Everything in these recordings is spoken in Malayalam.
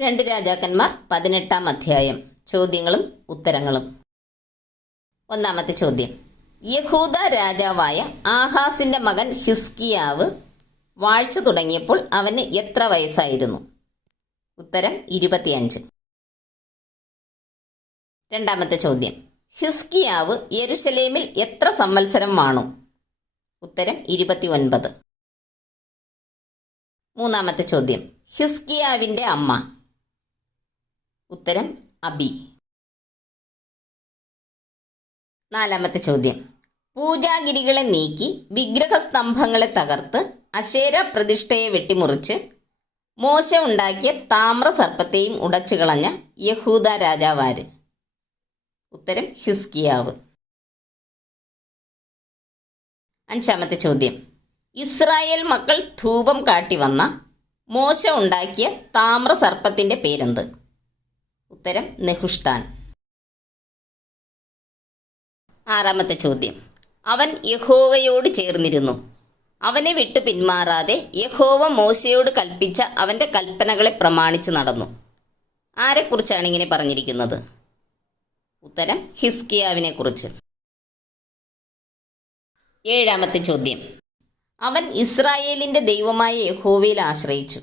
രണ്ട് രാജാക്കന്മാർ പതിനെട്ടാം അധ്യായം. ചോദ്യങ്ങളും ഉത്തരങ്ങളും. ഒന്നാമത്തെ ചോദ്യം. യഹൂദ രാജാവായ ആഹാസിന്റെ മകൻ ഹിസ്കിയാവ് വാഴ്ച തുടങ്ങിയപ്പോൾ അവന് എത്ര വയസ്സായിരുന്നു? ഉത്തരം ഇരുപത്തിയഞ്ച്. രണ്ടാമത്തെ ചോദ്യം. ഹിസ്കിയാവ് യെരുശലേമിൽ എത്ര സംവത്സരം വാണു? ഉത്തരം ഇരുപത്തി ഒൻപത് മൂന്നാമത്തെ ചോദ്യം. ഹിസ്കിയാവിന്റെ അമ്മ ഉത്തരം അബി. നാലാമത്തെ ചോദ്യം. പൂജാഗിരികളെ നീക്കി വിഗ്രഹസ്തംഭങ്ങളെ തകർത്ത് അശേര പ്രതിഷ്ഠയെ വെട്ടിമുറിച്ച് മോശ ഉണ്ടാക്കിയ താമ്ര സർപ്പത്തെയും ഉടച്ചു കളഞ്ഞ യഹൂദ രാജാവാര്. ഉത്തരം ഹിസ്കിയാവ്. അഞ്ചാമത്തെ ചോദ്യം. ഇസ്രായേൽ മക്കൾ ധൂപം കാട്ടി വന്ന മോശ ഉണ്ടാക്കിയ താമ്ര സർപ്പത്തിന്റെ പേരെന്ത്? ഉത്തരം നെഹുഷ്താൻ. ആറാമത്തെ ചോദ്യം. അവൻ യഹോവയോട് ചേർന്നിരുന്നു. അവനെ വിട്ടു പിന്മാറാതെ യഹോവ മോശയോട് കൽപ്പിച്ച അവന്റെ കൽപ്പനകളെ പ്രമാണിച്ചു നടന്നു. ആരെക്കുറിച്ചാണ് ഇങ്ങനെ പറഞ്ഞിരിക്കുന്നത്? ഉത്തരം ഹിസ്കിയാവിനെ കുറിച്ച് ഏഴാമത്തെ ചോദ്യം. അവൻ ഇസ്രായേലിന്റെ ദൈവമായ യഹോവയിൽ ആശ്രയിച്ചു.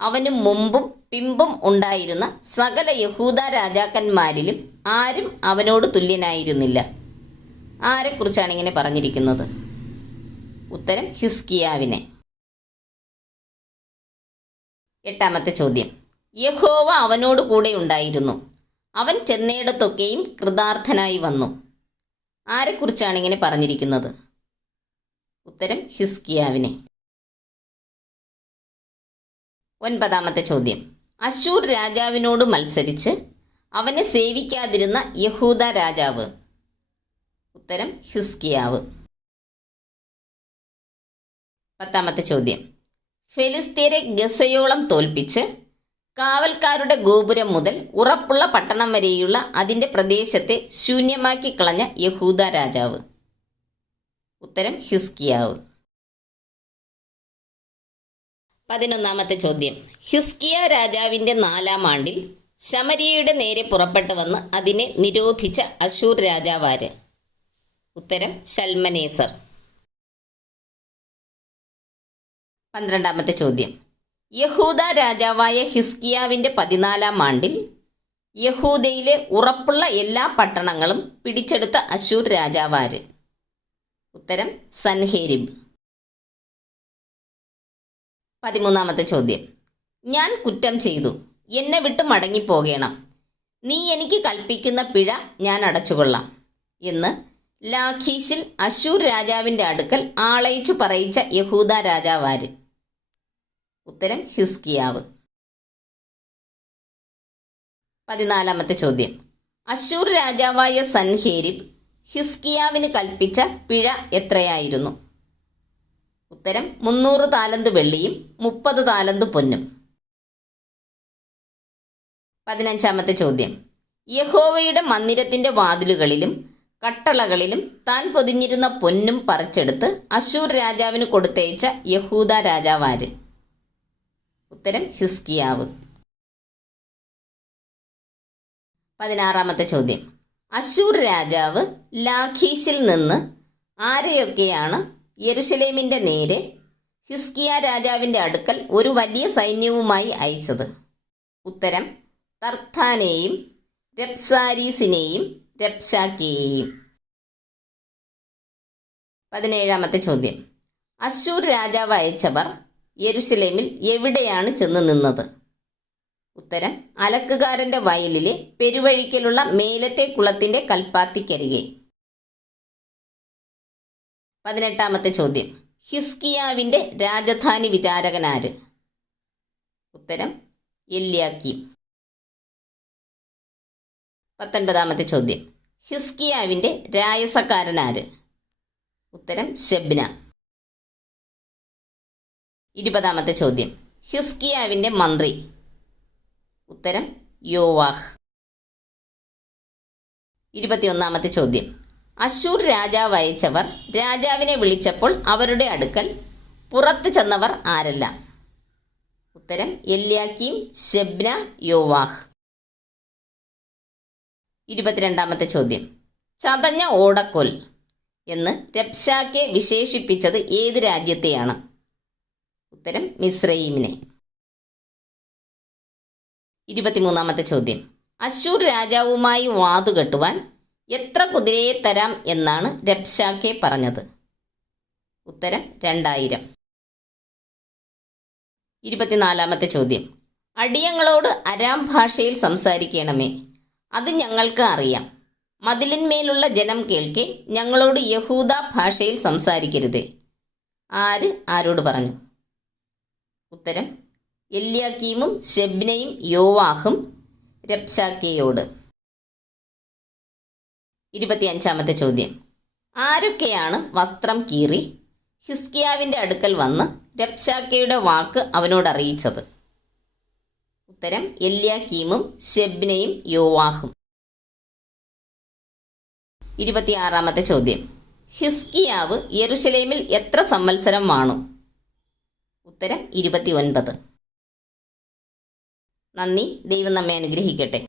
അവനും മുമ്പും പിമ്പും ഉണ്ടായിരുന്ന സകല യഹൂദ രാജാക്കന്മാരിലും ആരും അവനോട് തുല്യനായിരുന്നില്ല. ആരെക്കുറിച്ചാണ് ഇങ്ങനെ പറഞ്ഞിരിക്കുന്നത്? ഉത്തരം ഹിസ്കിയാവിനെ. എട്ടാമത്തെ ചോദ്യം. യഹോവ അവനോട് കൂടെ ഉണ്ടായിരുന്നു. അവൻ ചെന്നയിടത്തൊക്കെയും കൃതാർത്ഥനായി വന്നു. ആരെക്കുറിച്ചാണ് ഇങ്ങനെ പറഞ്ഞിരിക്കുന്നത്? ഉത്തരം ഹിസ്കിയാവിനെ. ഒൻപതാമത്തെ ചോദ്യം. അശൂർ രാജാവിനോട് മത്സരിച്ച് അവനെ സേവിക്കാതിരുന്ന യഹൂദ രാജാവ്. ഉത്തരം ഹിസ്കിയാവ്. പത്താമത്തെ ചോദ്യം. ഫെലിസ്തീനെ ഗസയോളം തോൽപ്പിച്ച് കാവൽക്കാരുടെ ഗോപുരം മുതൽ ഉറപ്പുള്ള പട്ടണം വരെയുള്ള അതിന്റെ പ്രദേശത്തെ ശൂന്യമാക്കി കളഞ്ഞ യഹൂദ രാജാവ്. ഉത്തരം ഹിസ്കിയാവ്. പതിനൊന്നാമത്തെ ചോദ്യം. ഹിസ്കിയ രാജാവിന്റെ നാലാം ആണ്ടിൽ ശമരിയയുടെ നേരെ പുറപ്പെട്ടു വന്ന് അതിനെ നിരോധിച്ച അശൂർ രാജാവാര്? ഉത്തരം ശൽമനേസർ. പന്ത്രണ്ടാമത്തെ ചോദ്യം. യഹൂദ രാജാവായ ഹിസ്കിയാവിന്റെ പതിനാലാം ആണ്ടിൽ യഹൂദയിലെ ഉറപ്പുള്ള എല്ലാ പട്ടണങ്ങളും പിടിച്ചെടുത്ത അശൂർ രാജാവാര്? ഉത്തരം സൻഹേരിബ്. പതിമൂന്നാമത്തെ ചോദ്യം. ഞാൻ കുറ്റം ചെയ്തു. എന്നെ വിട്ട് മടങ്ങിപ്പോകണം. നീ എനിക്ക് കൽപ്പിക്കുന്ന പിഴ ഞാൻ അടച്ചുകൊള്ളാം എന്ന് ലാഖീഷിൽ അശൂർ രാജാവിന്റെ അടുക്കൽ ആളയിച്ചു പറയിച്ച യഹൂദ രാജാവാര്. ഉത്തരം ഹിസ്കിയാവ്. പതിനാലാമത്തെ ചോദ്യം. അശൂർ രാജാവായ സൻഹേരിബ് ഹിസ്കിയാവിന് കൽപ്പിച്ച പിഴ എത്രയായിരുന്നു? ഉത്തരം മുന്നൂറ് താലന്ത് വെള്ളിയും മുപ്പത് താലന്ത് പൊന്നും. പതിനഞ്ചാമത്തെ ചോദ്യം. യഹോവയുടെ മന്ദിരത്തിന്റെ വാതിലുകളിലും കട്ടളകളിലും താൻ പൊതിഞ്ഞിരുന്ന പൊന്നും പറിച്ചെടുത്ത് അശൂർ രാജാവിന് കൊടുത്തയച്ച യഹൂദ രാജാവാര്. ഉത്തരം ഹിസ്കിയാവ്. പതിനാറാമത്തെ ചോദ്യം. അശൂർ രാജാവ് ലാഖീഷിൽ നിന്ന് ആരെയൊക്കെയാണ് യെരുഷലേമിന്റെ നേരെ ഹിസ്കിയ രാജാവിന്റെ അടുക്കൽ ഒരു വലിയ സൈന്യവുമായി അയച്ചത്. ഉത്തരം തർത്താനെയും രപ്സാരീസിനെയും രപ്ഷാക്കിയെയും പതിനേഴാമത്തെ ചോദ്യം. അശൂർ രാജാവ് അയച്ചവർ യെരുഷലേമിൽ എവിടെയാണ് ചെന്ന് നിന്നത്? ഉത്തരം അലക്കുകാരന്റെ വയലിലെ പെരുവഴിക്കലുള്ള മേലത്തെ കുളത്തിന്റെ കൽപ്പാത്തിക്കരികെ. പതിനെട്ടാമത്തെ ചോദ്യം. ഹിസ്കിയാവിന്റെ രാജധാനി വിചാരകനാര് ഉത്തരം എല്യാക്കി. പത്തൊൻപതാമത്തെ ചോദ്യം. ഹിസ്കിയാവിന്റെ രായസക്കാരനാര് ഉത്തരം ഷെബ്ന. ഇരുപതാമത്തെ ചോദ്യം. ഹിസ്കിയാവിന്റെ മന്ത്രി. ഉത്തരം യോവാഹ്. ഇരുപത്തിയൊന്നാമത്തെ ചോദ്യം. അശൂർ രാജാവ് അയച്ചവർ രാജാവിനെ വിളിച്ചപ്പോൾ അവരുടെ അടുക്കൽ പുറത്തു ചെന്നവർ ആരല്ല? ഉത്തരം എല്യാക്കീം ഷെബ്ന യോവാഹ്. ഇരുപത്തിരണ്ടാമത്തെ ചോദ്യം. ചതഞ്ഞ ഓടക്കോൽ എന്ന് രബ്ഷാക്കെ വിശേഷിപ്പിച്ചത് ഏത് രാജ്യത്തെയാണ്? ഉത്തരം മിസ്രൈമിനെ ഇരുപത്തിമൂന്നാമത്തെ ചോദ്യം. അശൂർ രാജാവുമായി വാതുകെട്ടുവാൻ എത്ര കുതിരയെ തരാം എന്നാണ് രബ്ഷാക്കെ പറഞ്ഞത്. ഉത്തരം രണ്ടായിരം. ഇരുപത്തിനാലാമത്തെ ചോദ്യം. അടിയങ്ങളോട് അരാം ഭാഷയിൽ സംസാരിക്കണമേ. അത് ഞങ്ങൾക്ക് അറിയാം. മതിലിന്മേലുള്ള ജനം കേൾക്കെ ഞങ്ങളോട് യഹൂദ ഭാഷയിൽ സംസാരിക്കരുത്. ആര് ആരോട് പറഞ്ഞു? ഉത്തരം എല്യാക്കീമും ഷെബ്നയും യോവാഹും രബ്ഷാക്കയോട് ഇരുപത്തിയഞ്ചാമത്തെ ചോദ്യം. ആരൊക്കെയാണ് വസ്ത്രം കീറി ഹിസ്കിയാവിന്റെ അടുക്കൽ വന്ന് രബ്ഷാക്കയുടെ വാക്ക് അവനോട് അറിയിച്ചത്? ഉത്തരം എല്യാക്കീമും ഷെബ്നയും യോവാഹും. ഇരുപത്തിയാറാമത്തെ ചോദ്യം. ഹിസ്കിയാവ് യെരുശലേമിൽ എത്ര സംവത്സരം വാണു? ഉത്തരം ഇരുപത്തി ഒൻപത് നന്ദി ദൈവം നമ്മെ അനുഗ്രഹിക്കട്ടെ.